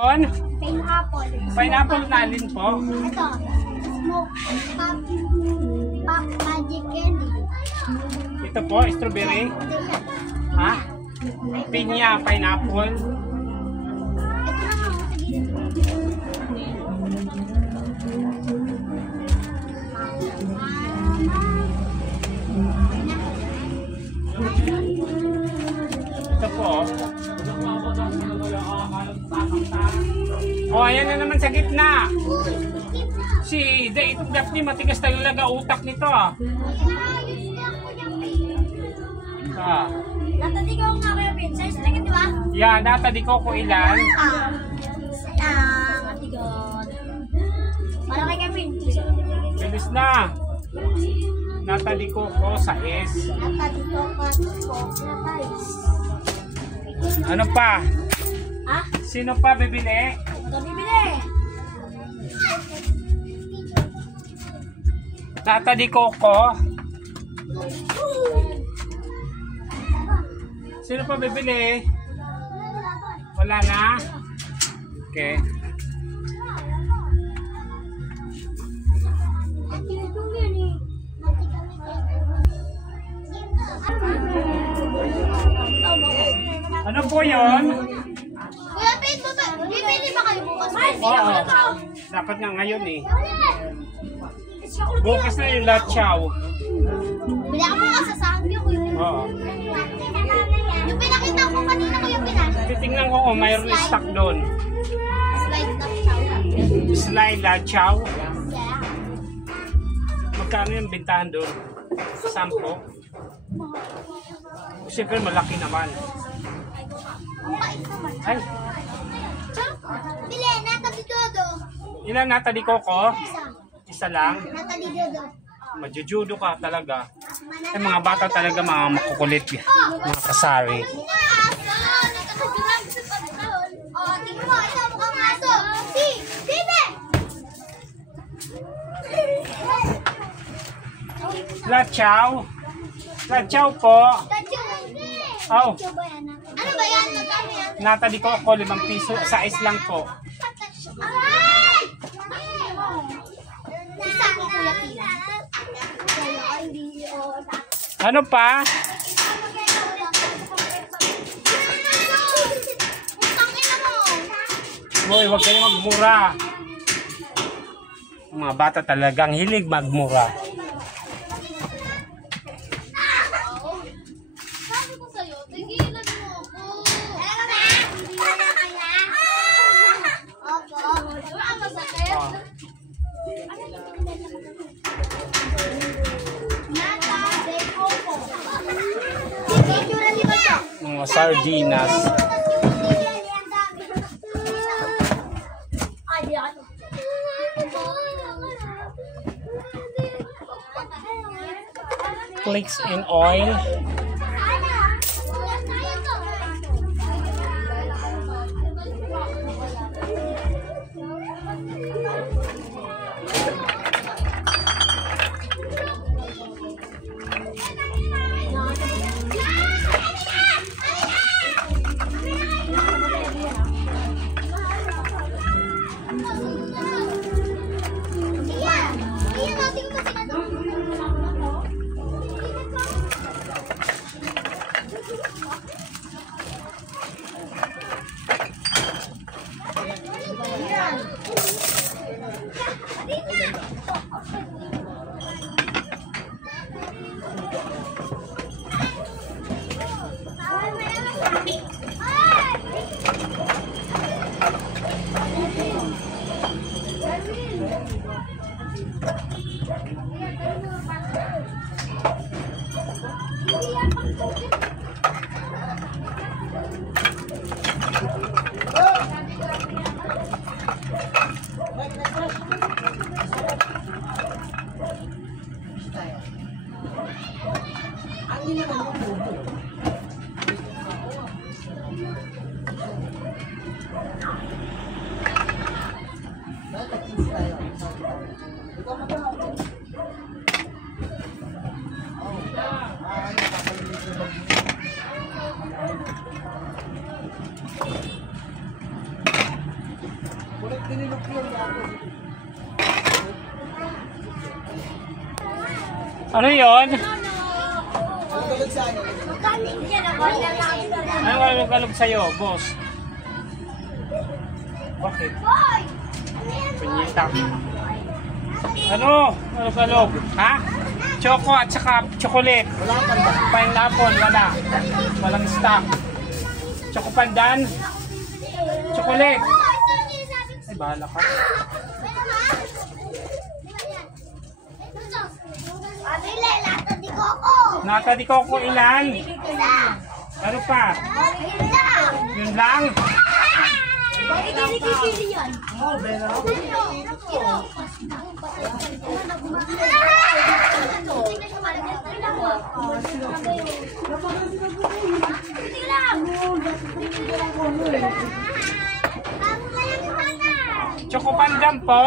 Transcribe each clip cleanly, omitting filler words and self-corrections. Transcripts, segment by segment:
Pineapple. Pineapple na alin po? Ito. Smoke. Pop magic candy. Ito po, strawberry. Ha? Pinya, pineapple. Ito na nga. Ito po. Oh, ayan na naman sa gitna. Si itong Daphne, matigas talaga utak nito ah. Natadi ko nga kayo, princess. Lagi, di ba? Yan, natadi ko kung ilan. Sayang, atigon. Para kay princess. Bilis na. Natadi ko sa S. Natadi ko sa S. Ano pa? Ha? Sino pa bibili? Ito bibili. Natadi ko. Sino pa bibili? Wala na? Okay. Ano po yun? Kuya Pin, bibili ba kayo bukas? Oo. Dapat nga ngayon eh. Bukas na yung lachaw. Bili ako bukas sa Sangyo, Kuya Pin. Oo. Yung pinakita ko kanina, Kuya Pin. Titingnan ko kung mayroon stock doon. Slide na chow. Slide lachaw. Yeah. Magkano yung bintahan doon? 10? Siyempre malaki naman. Ang bait naman. Ay, Bili, natali dodo. ilan natadi ko? Isa. Isa lang. Natali dodo. Majujudo ka talaga. Ay, mga bata talaga mga makukulit yan. Mga kasari. Aso! Nagkakadulang sa pagkaon. O, tingnan mo. Ito mukhang aso. Bibi! Lachaw. Lachaw po. Oh, Ano ba yan? Magkano yan? natadi ko 5 piso. Sa is lang po. Aray! Isa ko, Kuya Pina. Ano pa? Putang ina mo. Boy, huwag kayo magmura. Mga bata talagang hilig magmura. Sabi ko sa'yo, tigilan mo ako. Hindi na kaya. Opo. Diba ang masakit? Oh. Nata de coco. Picture ni ba ito? Mga sardinas. Ay, di ako. Clicks in oil. Ano yun? Kanin yan ako. Ano kalog sa'yo, boss? Bakit? Boy! Pinyita. Ano? Ano kalog? Ha? Choco at saka chocolate. Pineapple, wala. Walang stock. Choco pandan. Chocolate. Ay, bahala ka. Pabili, lata di Coco. Nata di Coco ilan? Ano pa? Yun lang? Bakit hindi kikili yan? Choco pandan po.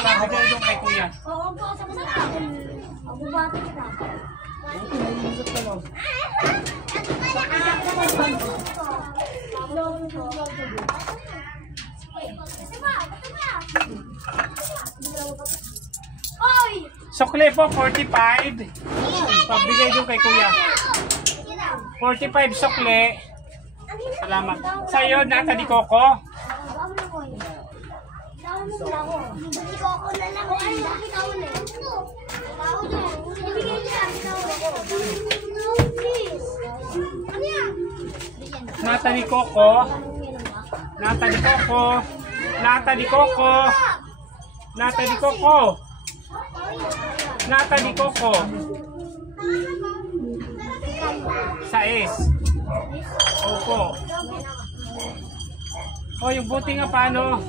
Pabigay doon kay kuya. Oo po, sa ako bata kita. Oy! Sukle po, 45. Pabigay doon kay kuya. 45 sukle. Salamat. Sa'yo, Nata di Coco. Hindi ko ako na lang. Ay, bakit ako na? Ako na. Ibigay niya. Please. Ano yan? Nata di Coco. Nata di Coco. Nata di Coco. Nata di Coco. Nata di Coco. Sais. Opo. Oh, yung buti nga paano?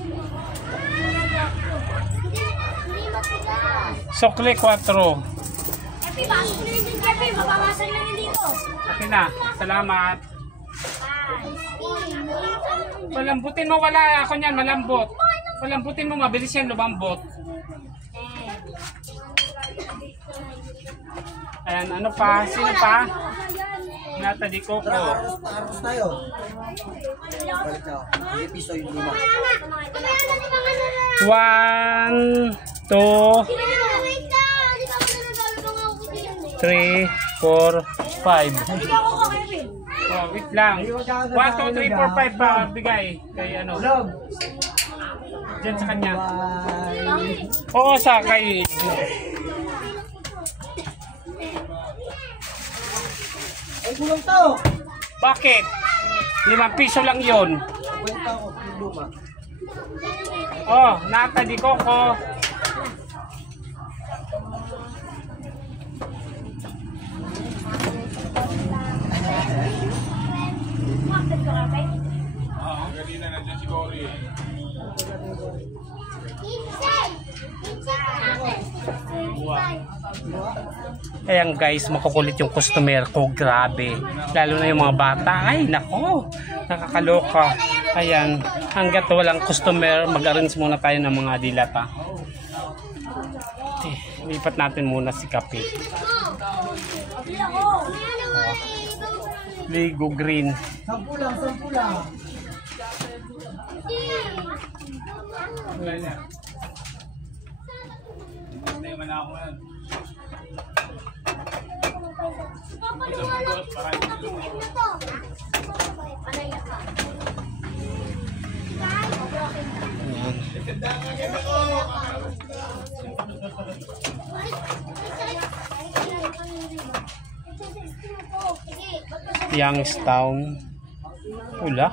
Hindi matigas. Sukle 4. Epi, pasok ko na yung Epi. Mabawasan lang yun dito. Okay na. Salamat. Malambutin mo, wala ako niyan, malambot. Malambutin mo, mabilis yan lumambot. Ayan, ano pa? Sino pa? Nata di Coco. Tapos tayo. Balik na. Hindi piso yung lima. 1, 2, 3, 4, 5. Oh, wait lang. 1, 2, 3, 4, 5 pa bigay kay ano. Diyan sa kanya. Oo, sa kay. Ay, kulang to. Bakit? 5 piso lang yon. Kwenta ko yung luma. Oh, Nata di Coco. Ayan guys, makukulit yung customer ko, grabe. Lalo na yung mga bata. Ay, nako, nakakaloka. Ayan, hanggat walang customer, mag-arrange muna tayo ng mga dilata. Lipat natin muna si Kape. Ligo green. 10 lang, 10 lang. Youngstown. Wala.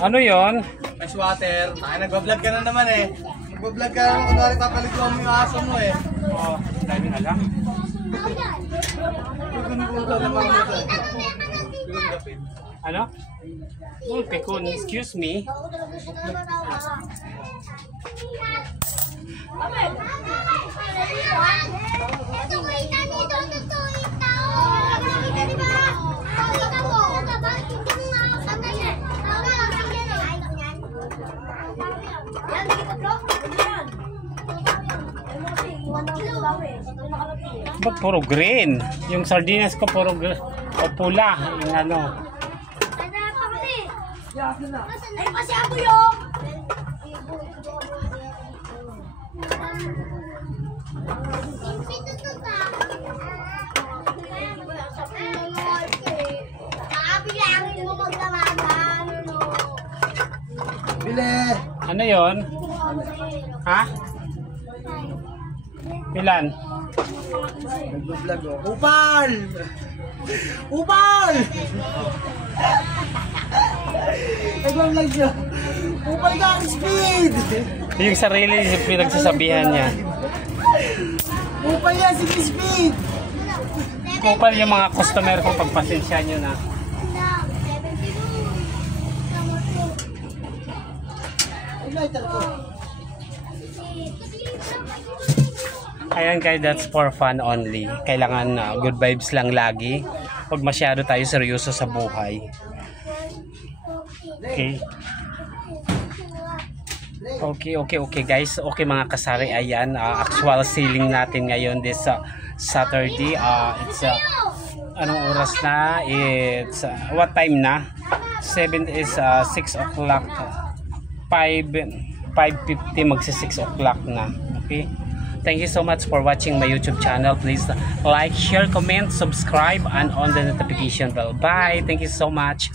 Ano yon? Ice water. Ay, nagbablog ka na naman eh. Nagbablog ka na kunwari papaligaw mo yung aso mo eh. Oh, dahil na lang. Gugunugulo naman mo ito. Ano? Oh, pekon, excuse me. Yan, Ba't puro green? Yung sardinas ko puro o pula. Yung ano. Ay, kasi ako yung... Bilangin mo magdamagan. Bili! Ano yon? Ha? Ilan? Nag-vlog oh. Upal! Upal! Nag-vlog siya. Upal ka ang speed! Yung sarili yung pinagsasabihan niya. Upal yan, sige speed! Kupal yung mga customer ko, pagpasensya nyo na. Ayan guys, that's for fun only. Kailangan good vibes lang lagi. Huwag masyado tayo seryoso sa buhay. Okay. Okay guys. Okay mga kasari, ayan. Actual selling natin ngayon this Saturday. It's anong oras na? It's what time na? 7 is 6 o'clock. 5:50 magsi 6 o'clock na. Okay. Thank you so much for watching my YouTube channel. Please like, share, comment, subscribe, and on the notification bell. Bye. Thank you so much.